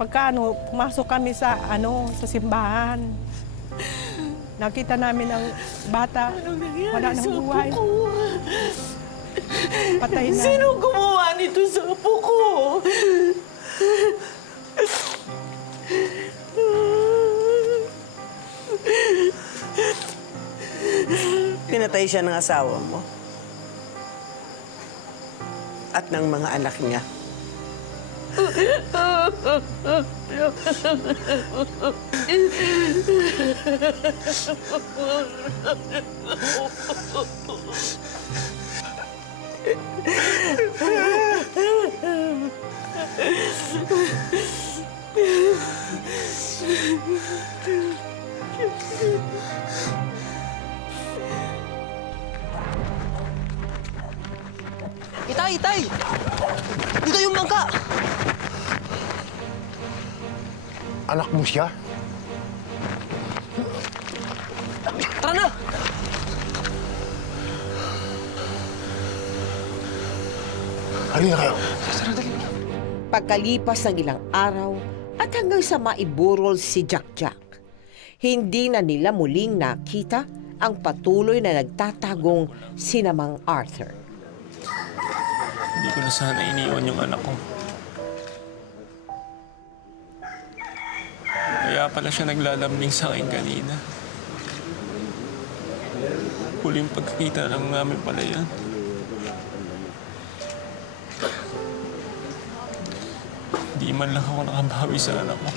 Pagka pumasok kami sa sa simbahan. Nakita namin ang bata, wala nang buhay. Patay na. Sino gumawa nito sa apo ko? Pinatay siya ng asawa mo. At ng mga anak niya. Itay! Itay! Dito yung mangga! Anak mo siya? Tara na! Halina kayo. Pagkalipas ng ilang araw at hanggang sa maiburol si Jack, hindi na nila muling nakita ang patuloy na nagtatagong sinamang Arthur. Hindi ko na sana iniwan yung anak ko. Kaya pala siya naglalambing sa akin kanina. Huling pagkakita lang namin pala yan. Di man lang ako nakabawi sa anak ko.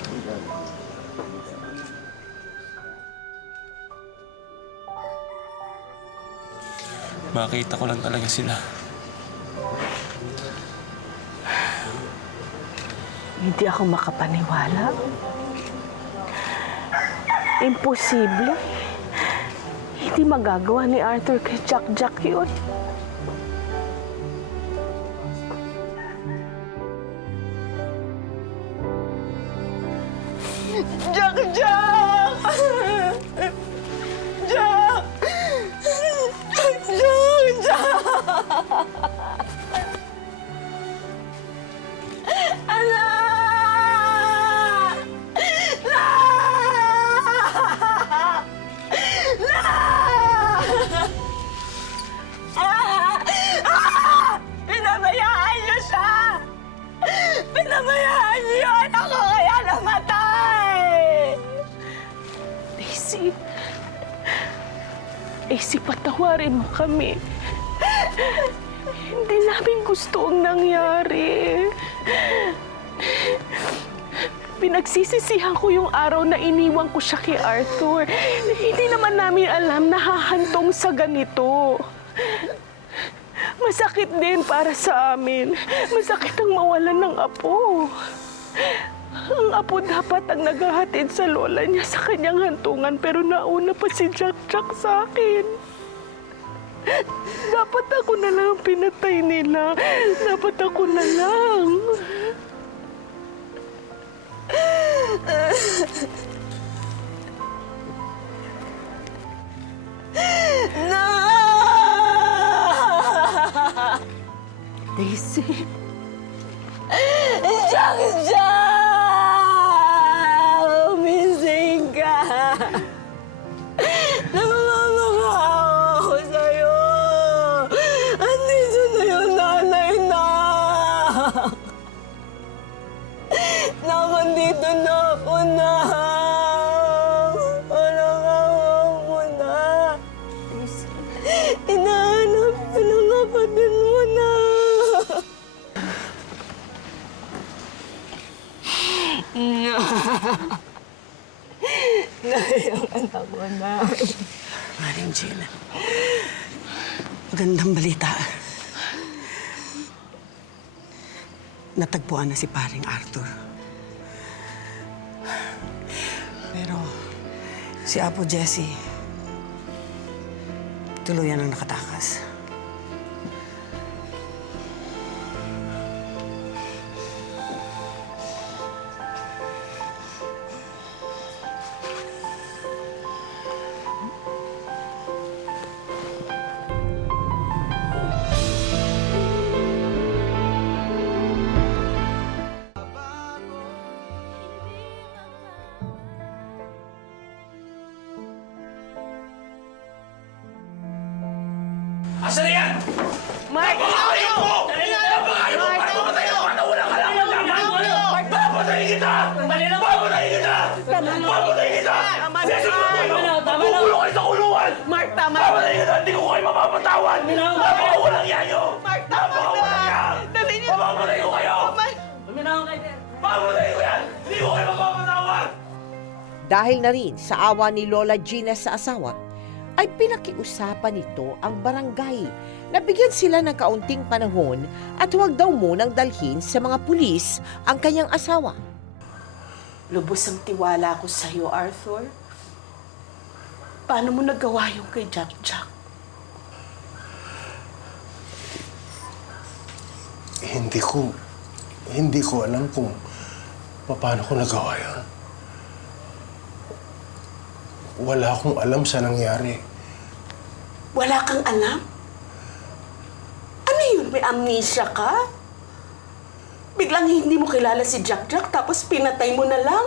Makita ko lang talaga sila. Hindi ako makapaniwala. Imposible. Hindi magagawa ni Arthur kay Jack yun. Jack! Pinabayaan niyo siya! Pinabayaan niyo yung anak ko kaya namatay! Daisy, patawarin mo kami. Hindi namin gusto ang nangyari. Pinagsisisihan ko yung araw na iniwan ko siya kay Arthur. Hindi naman namin alam na hahantong sa ganito. Masakit din para sa amin. Masakit ang mawalan ng apo. Ang apo dapat ang naghahatid sa lola niya sa kanyang hantungan, pero nauna pa si Jack sa akin. Dapat ako na lang ang pinatay nila. Dapat ako na lang. No! Daisy. Jack! Umising ka! Namamamaka ako sa'yo! Andito na yung nanay na! Nakandito na ako na! Walang awang mo na! Inahanap ko ng kapatid mo na! Yung anak ko na. Maring Gina, magandang balita. Natagpuan na si paring Arthur. Pero si Apo Jesse, tuluyan ang nakatakas. Asan na yan? Napakakayo mo! Napakakayo mo! Papatayin mo! Nawala ka lang! Papatayin kita! Papatayin kita! Papatayin kita! Kukulong kayo sa kulungan! Mark, tama na. Papatayin kita! Hindi ko kayo mapapatawan! Napakawalang yan nyo! Napakawalang yan! Papatayin ko kayo! Papatayin ko yan! Hindi ko kayo mapapatawan! Dahil na rin sa awa ni Lola Gina sa asawa, ay pinakiusapan nito ang barangay na bigyan sila ng kaunting panahon at huwag daw munang dalhin sa mga pulis ang kanyang asawa. Lubos ang tiwala ko sa'yo, Arthur. Paano mo nagawa yung kay Jack Jack? Hindi ko alam kung paano ko nagawa yun. Wala akong alam sa nangyari. Wala kang alam? Ano yun? May amnesia ka? Biglang hindi mo kilala si Jack Jack tapos pinatay mo na lang?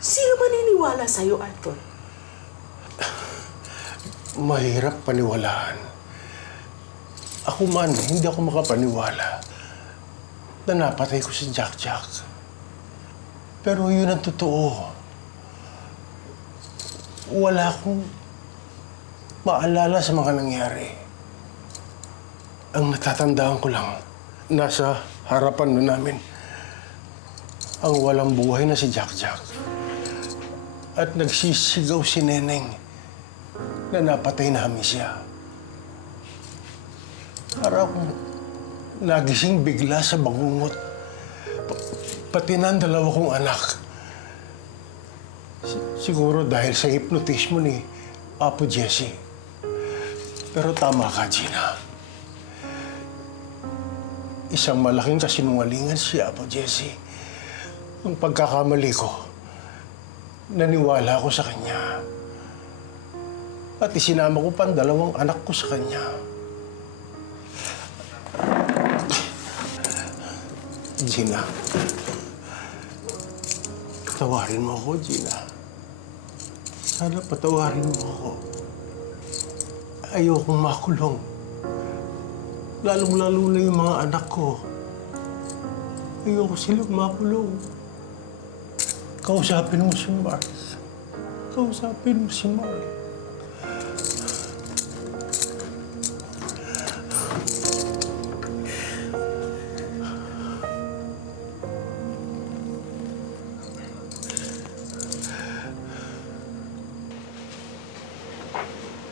Sino maniniwala sa'yo, Arthur? Mahirap paniwalaan. Ako man, hindi ako makapaniwala na napatay ko si Jack Jack. Pero yun ang totoo. Wala akong maalala sa mga nangyari. Ang natatandaan ko lang, nasa harapan na namin ang walang buhay na si Jack Jack. At nagsisigaw si Neneng na napatay namin siya. Para akong nagising bigla sa bangungot. Pati na ang dalawa kong anak. Siguro dahil sa hipnotismo ni Apo Jesse. Pero tama ka, Gina. Isang malaking kasinungalingan si Apo Jesse. Ang pagkakamali ko, naniwala ko sa kanya. At isinama ko pa ang dalawang anak ko sa kanya. Gina, patawarin mo ako, Gina. Sana patawarin mo ako. Ayokong makulong. Lalong-lalo na yung mga anak ko. Ayoko silang makulong. Kausapin mo si Mark. Kausapin mo si Mark.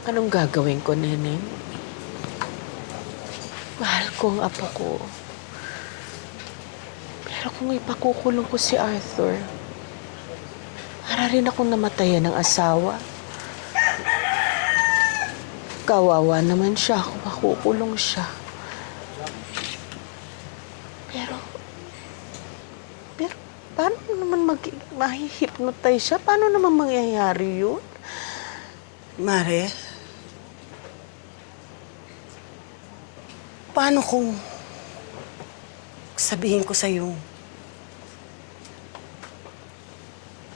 Anong gagawin ko, Neneng? Mahal ko ang apo ko. Pero kung ipakukulong ko si Arthur, para rin akong namatayan ng asawa. Kawawa naman siya kung makukulong siya. Pero paano naman mahihipnotize siya? Paano naman mangyayari yun? Mare, paano kung sabihin ko sa'yo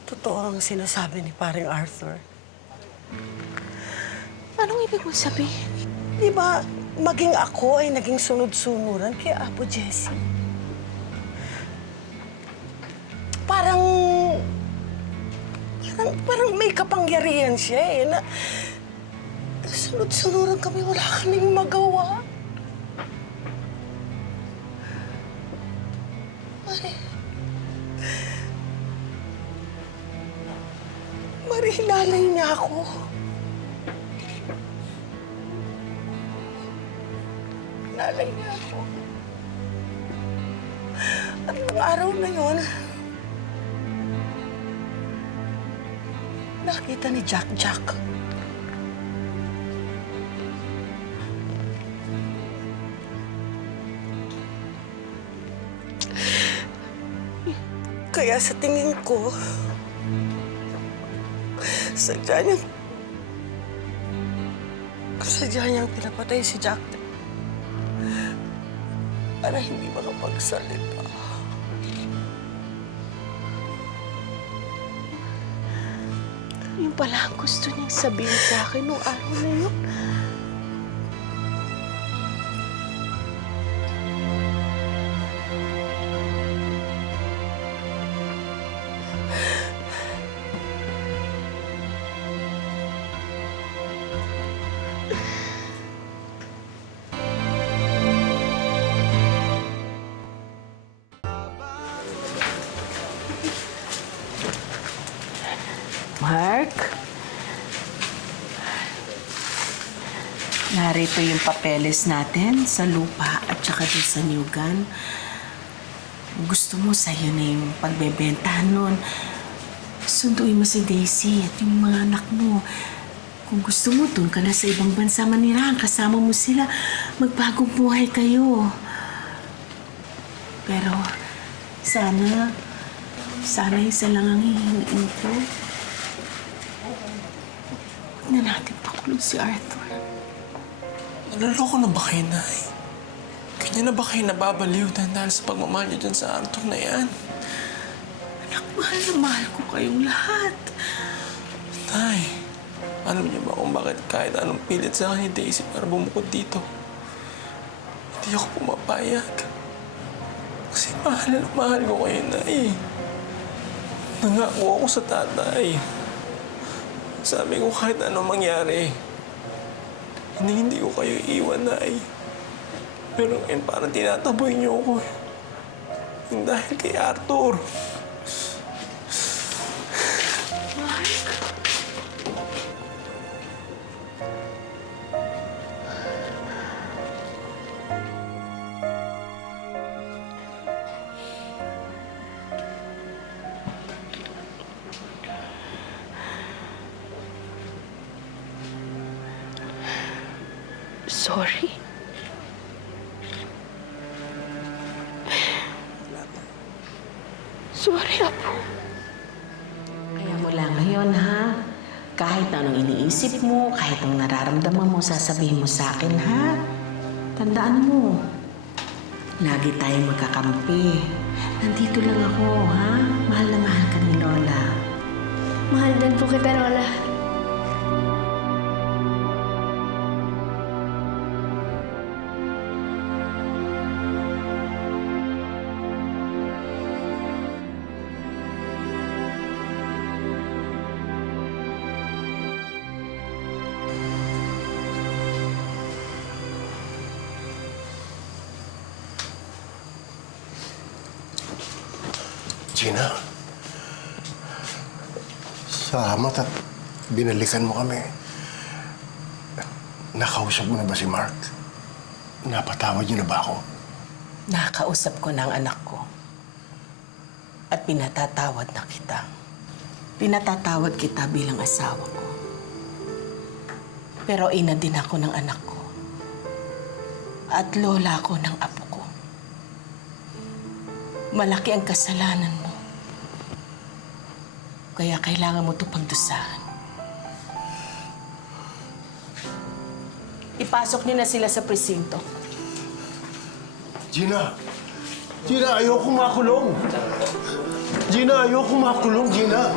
totoo ang sinasabi ni paring Arthur? Anong ibig mo sabihin? Di ba, maging ako ay naging sunod-sunuran kay Apo Jesse? Parang may kapangyarihan siya eh, na sunod-sunuran kami, wala kaming magawa. Mari, hinalay niya ako. Hinalay niya ako. At nung araw na yun, nakita ni Jack Jack. Kaya sa tingin ko, sadya niyang pinapatay si Jack para hindi makapagsalita. Yung pala ang gusto niyang sabihin sa akin nung araw na yun. Mark? Narito yung papeles natin sa lupa at saka doon sa Newgan. Gusto mo sa'yo na yung pagbebenta nun. Sunduin mo si Daisy at yung mga anak mo. Kung gusto mo, doon ka na sa ibang bansa manirahan. Kasama mo sila. Magbagong buhay kayo. Pero sana isa lang ang hihingin ko. Huwag na natin pakulong si Arthur. Naloloko na ba kayo, Nay? Kanya na ba kayo nababaliw dahil sa pagmamahal niyo dyan sa Arthur na yan? Anak, mahal na mahal ko kayong lahat. Nay, alam niyo ba kung bakit kahit anong pilit sa akin ni Daisy para bumukod dito? Hindi ako pumapayag. Kasi mahal na mahal ko kayo, Nay. Nangako ako sa tatay. Sabi ko kahit anong mangyari, hindi ko kayo iwan, Nay. Pero ngayon parang tinataboy niyo ako. Yung dahil kay Arthur. Sorry. Sorry, Apo. Kaya mula ngayon, ha? Kahit anong iniisip mo, kahit anong nararamdaman mo, sasabihin mo sa akin, ha? Tandaan mo, lagi tayong magkakampi. Nandito lang ako, ha? Mahal na mahal ka ni Lola. Mahal din po kita, Lola. Gina, salamat at binalikan mo kami. Nakausap mo na ba si Mark? Napatawad niyo na ba ako? Nakausap ko na ang anak ko. At pinatatawad na kita. Pinatatawad kita bilang asawa ko. Pero ina din ako ng anak ko. At lola ko ng apo ko. Malaki ang kasalanan mo. Kaya kailangan mo ito pagdusahan. Ipasok niyo na sila sa presinto. Gina! Gina, ayoko makulong! Gina, ayoko makulong, Gina!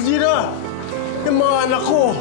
Gina! Yung mga anak ko!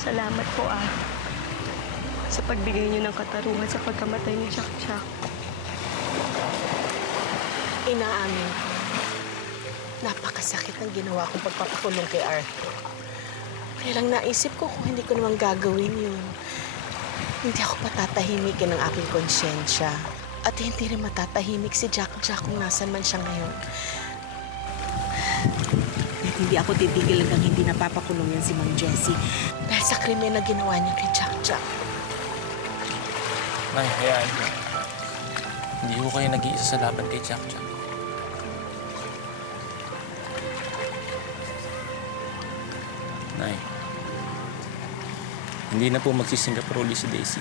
Salamat po sa pagbigay niyo ng katarungan sa pagkamatay ni Chuck Chuck. Inaamin ko. Napakasakit ng ginawa kong pagpapakulong kay Arthur. Kaya lang naisip ko kung hindi ko naman gagawin yun. Hindi ako patatahimikin ng aking konsyensya. At hindi rin matatahimik si Jack Jack kung nasan man siya ngayon. At hindi ako titigil hanggang hindi napapakulong yan si Mang Jessie dahil sa krimen na ginawa niya kay Jack Jack. Nay, hayaan ko. Hindi ko kayo nag-iisa sa laban kay Jack Jack. Nay, hindi na po magsisingapore uli si Daisy.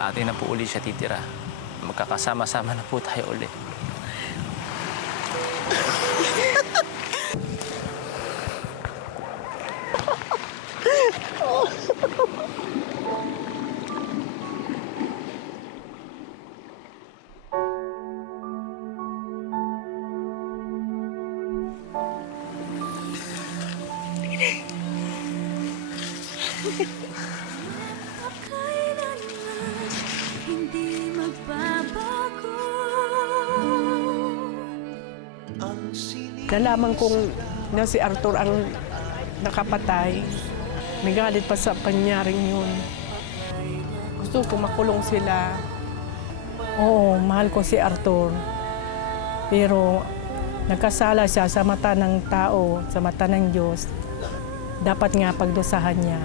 Sa atin na po uli siya titira. Magkakasama-sama na po tayo uli. Nalaman kong na si Arthur ang nakapatay. May galit pa sa panyaring yun. Gusto ko makulong sila. Oo, mahal ko si Arthur. Pero nagkasala siya sa mata ng tao, sa mata ng Diyos. Dapat nga pagdusahan niya.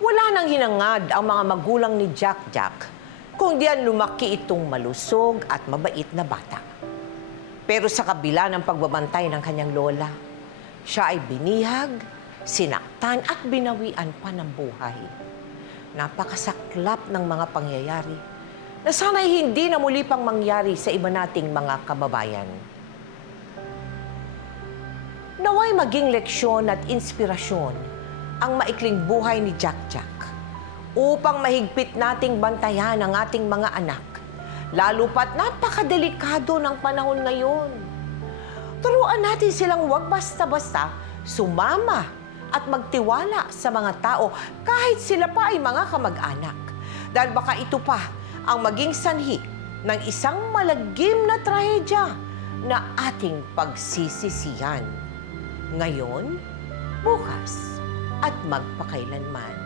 Wala nang hinangad ang mga magulang ni Jack kung diyan lumaki itong malusog at mabait na bata. Pero sa kabila ng pagbabantay ng kanyang lola, siya ay binihag, sinaktan at binawian pa ng buhay. Napakasaklap ng mga pangyayari na sana'y hindi na muli pang mangyari sa iba nating mga kababayan. Naway maging leksyon at inspirasyon ang maikling buhay ni Jack upang mahigpit nating bantayan ang ating mga anak, lalo pat napakadelikado ng panahon ngayon. Turuan natin silang huwag basta-basta sumama at magtiwala sa mga tao kahit sila pa ay mga kamag-anak. Dahil baka ito pa ang maging sanhi ng isang malagim na trahedya na ating pagsisisihan. Ngayon, bukas, at magpakailanman.